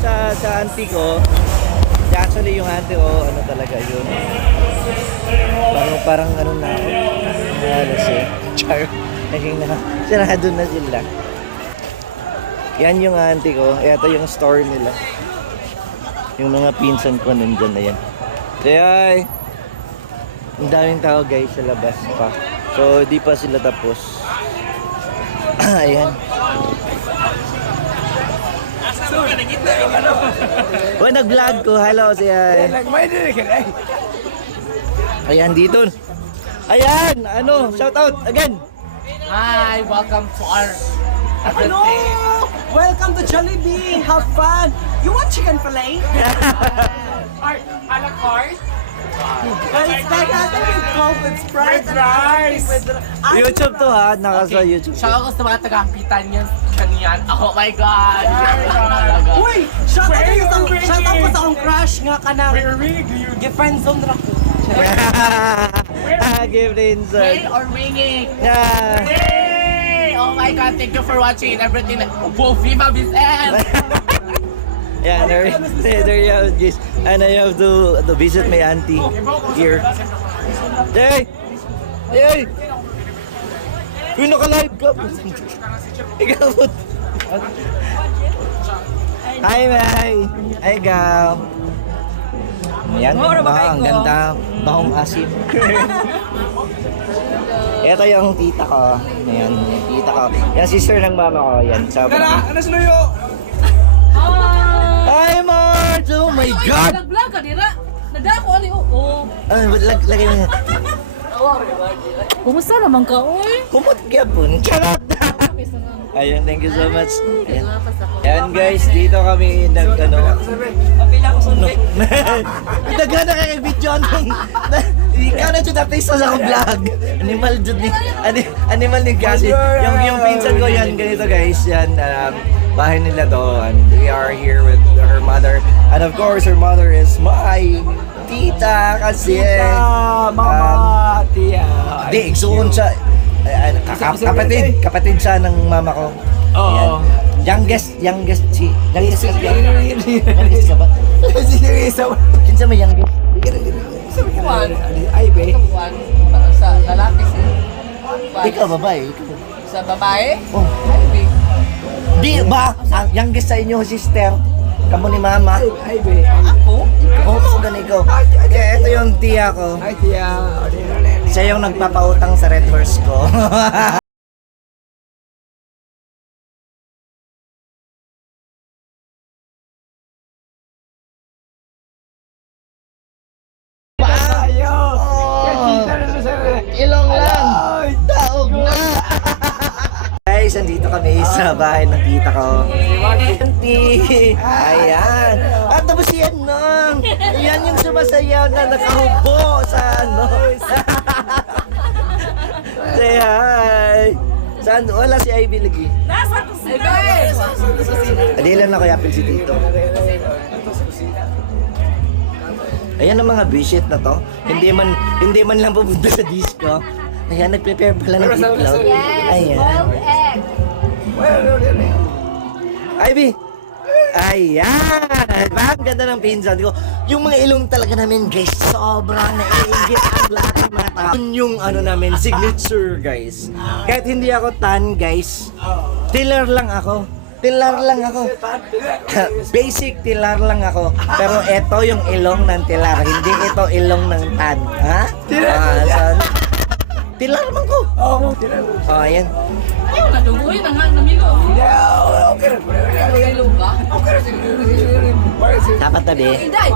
sa auntie ko. Actually, yung auntie ko, ano talaga yun. Parang ano na ako. Halos eh. Char. Naging na. Sarado na sila. Yan yung auntie ko. Ito yung store nila. Yung mga pinsan ko nandyan na yan. Kaya ang daming tao guys sa labas pa. So, di pa sila tapos. Ayan. Oh, nag-vlog ko. Hello, siya. Ayan, dito. Ayan, ano, shout out again. Hi, welcome to our Hello! Welcome to Jollibee! Have fun! You want chicken fillet? a la carte. It's natin with Coke with Sprite and rice! YouTube to ha, naka sa YouTube. Siya ako sa mga taga-ampitan niyan. Kanyan. Oh my God! Uy! Shout out po sa akong crush nga ka na gi-friend zone ra ko. Give the Hey, insert. or ringing. Yeah. Hey! Oh my God, thank you for watching everything. Wow, Viva Vicen! Yeah, there you have guys. And I have to visit my auntie here. Hey! Hey! Uy, naka-live ka! Ikaw po. Hi, May! Hi, Gaw! Ayan, ang ganda. Bahong asim. Ito yung tita ko. Ayan, yung tita ko. Yan, sister ng mama ko. Yan, sabi. Ano sunuyo? Hi, Marge! Oh my God! Nag-vlog ka, dira. Nagdako, ali, oo. Lagay mo. Kumusta naman ka, oy? Kumot ka po. Charot! Ayun, thank you so much. Ayan. Ayan guys, dito kami nag-ano. Mapila ko sunod. Daga na kayo video nung... Ikaw na dyan na-face sa akong vlog. Animal dyan ni... Animal ni kasi. Yung pinsan ko yan, ganito guys. Yan, bahay nila to. And we are here with her mother. And of course, her mother is my tita kasi. Mama, tia. Di, igsuon siya. Kapatid siya ng mama ko. Oo. Youngest ka ba? Kinsa may youngest? Ay, be. Sa lalaki si... Ikaw babae, ikaw. Sa babae? Oh. Di ba? Ang youngest sa inyo, sister. Kamu ni mama. Ay, be. Ako? Oo, ganito. Kaya ito yung tiya ko. Ay, tia. Siya yung nagpapautang sa Red Horse ko. Ilong lang. Taog na. Guys, andito kami sa bahay ng tita ko. Auntie. Ayan. At tapos yan nung. Yan yung sumasayaw na nakahubo sa ano. Say hi. Saan? Wala si Ivy lagi. Nasa ko si Adi lang ako yapil si Tito. Ayan ang mga visit na to. Hindi man lang pupunta sa disco. Ayan, nag-prepare pala ng itlog. Ayan. Ivy! Ayan! Diba? Ang ganda ng pinsan ko. Yung mga ilong talaga namin, guys, sobrang naiingit ang lahat ng mga tao. Yun yung ano namin, signature, guys. Kahit hindi ako tan, guys, tiller lang ako. Tilar lang ako. Basic tilar lang ako. Pero ito yung ilong ng tilar. Hindi ito ilong ng tan. Ha? Tilar. Tilar man ko. Oo, tilar. Oh, ayan. Ayaw na dugoy, namilo. Okay. Namilo ba? Dapat tabi. Inday!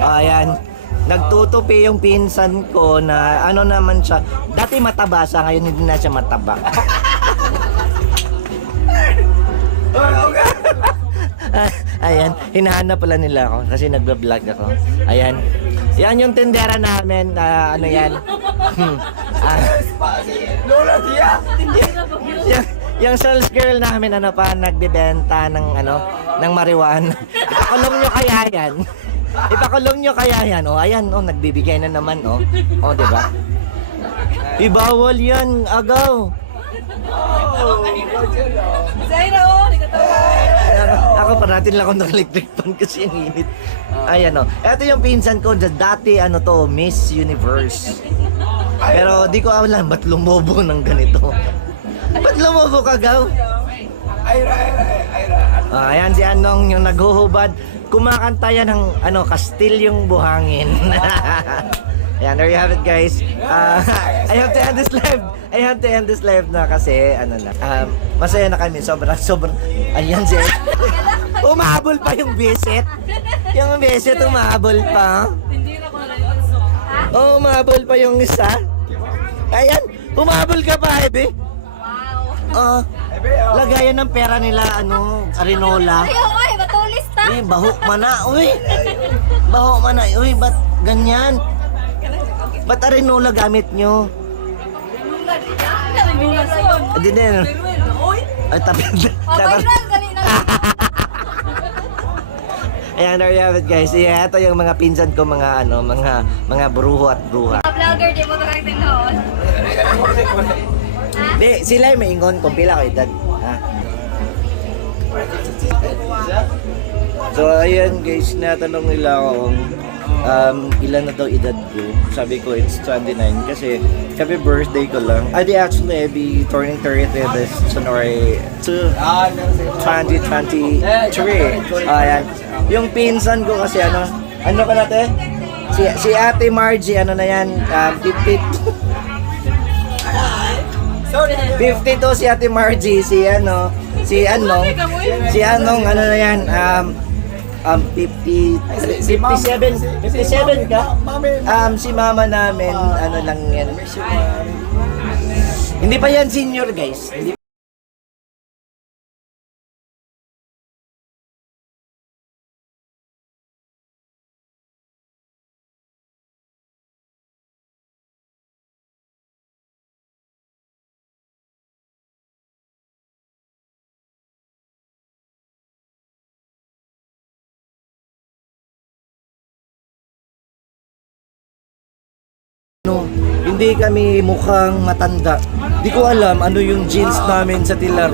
Oh, ayan. Nagtutupi yung pinsan ko na ano naman siya. Dati mataba siya, ngayon hindi na siya mataba. Ayan, hinahanap pala nila ako kasi nagba-vlog ako. Ayan. Yan yung tendera namin na ano yan. Lola, tia. Yung sales girl namin ano pa nagbebenta ng ano ng marijuana. Ipakulong nyo kaya yan. Ipakulong nyo kaya yan. Oh, ayan oh nagbibigay na naman oh. Oh, 'di ba? Ibawal yan, agaw. Zaira, oh, di ka tawa. Ako parating lang ako ng electric fan kasi ang init. Ayan o. Ito yung pinsan ko, dati ano to, Miss Universe. Pero di ko alam ba't lumobo ng ganito. Ba't lumobo ka, Gaw? Ayan si Anong yung naghuhubad. Kumakanta yan ng Kastilyong Buhangin. Ayan, there you have it, guys. I have to end this live na kasi masaya na kami. Sobrang. Ayan si umahabol pa yung beset. Yung beset umahabol pa. Hindi na ko nalayon. Oh, umahabol pa yung isa. Ayan, umahabol ka pa, Ebe. Wow. Lagayan ng pera nila, Arinola. Ayaw, ay, matulis ta. Uy, baho mana, uy. Baho mana, uy, ba't ganyan? Ba't Arinola gamit nyo? Hindi na. Ay, tapi. Ayan, there you have it, guys. Yeah, ito yung mga pinsan ko, mga bruho at bruha. Vlogger, di mo ito kang tinoon. Di, sila yung maingon kung pila ko edad. So, ayan guys, natanong nila ako kung ilan na daw edad ko. Sabi ko, it's 29 kasi happy birthday ko lang. Actually, I'll be turning 30 this January 2023. Ayan. Yung pinsan ko kasi ano ka natin? Si Ate Margie, ano na yan, 52 si Ate Margie, si Anong, ano na yan, 57 ka? Si mama namin, ano lang yan. Hindi pa yan senior, guys. Hindi kami mukhang matanda. Di ko alam ano yung jeans namin sa Tilar.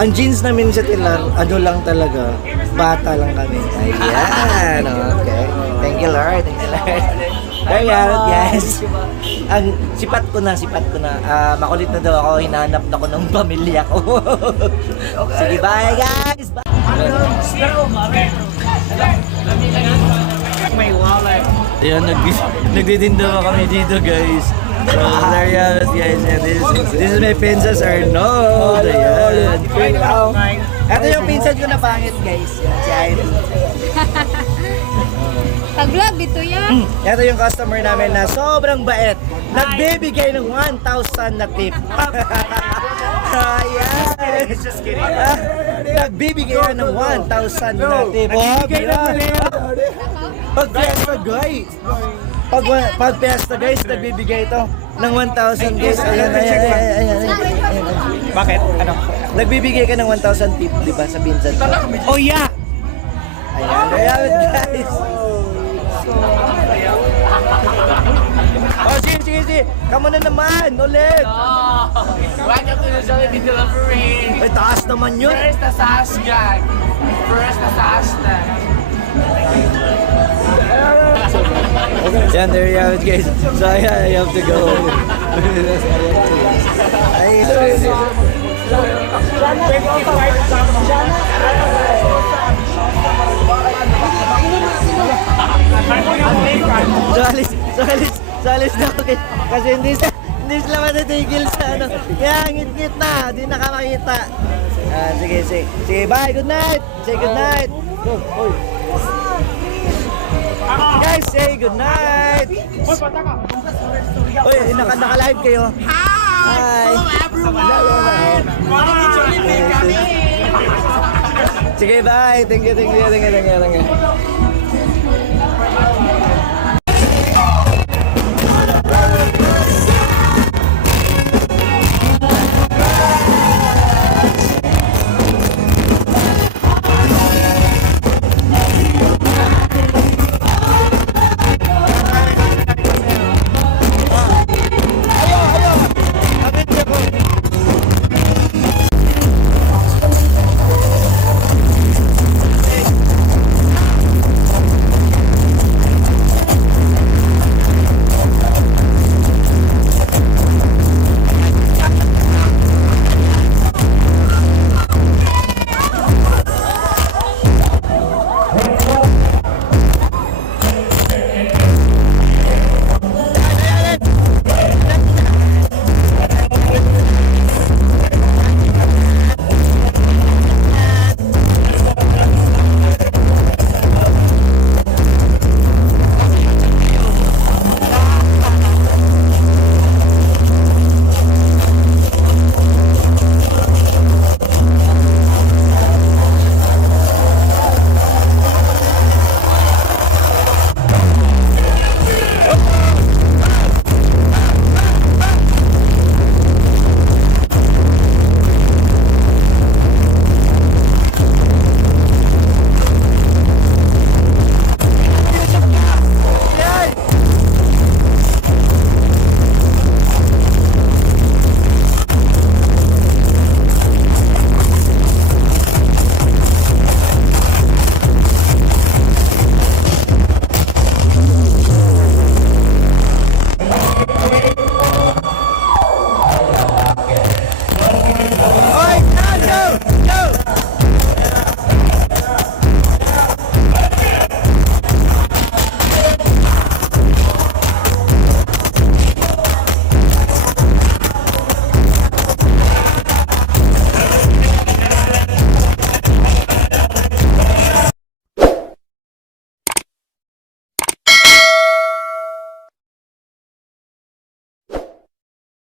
Ang jeans namin sa Tilar, ano lang talaga, bata lang kami. Ayan, okay. Thank you, Lord. Thank you, Lord. There you have it, guys. Ang sipat ko na. Makulit na daw ako, hinahanap na ko ng pamilya ko. Sige, bye guys. Bye. May wallet. Ayan, nagtitinda kami dito, guys. So, there you have it, guys. And this is my Princess Arnold. Ayan. Ito yung pinsan ko na pangit, guys. Yan, si Irene. Pag-vlog dito yan. Ito yung customer namin na sobrang bait. Nagbibigay ng 1,000 na tip. Ayan. Just kidding. Nagbibigay yan ng 1,000 na tip. Pag fiesta, guys. Pag fiesta, guys, nagbibigay ito ng 1,000, guys. Ayan. Bakit? Ano? Nagbibigay ka ng 1,000 tip, di ba, sa pinsan ko? Oh yeah! Ayan, there you have it, guys. Oh, sige. Kamu na naman, ulit. Welcome to the Jollibee Delivery. Ay, taas naman yun. First na Sasgag. First na Sasna. Yan, there you have it, guys. So, yeah, I have to go. Ay, So, alis na ako kasi hindi sila matitigil sa ano. Kaya ngit-ngit na, hindi nakamakita. Sige, bye, good night. Say good night. Go, oy. Guys, say good night. Oy, naka-live kayo. Hi. Everyone! Jollibee kami! Sige, bye. Thank you.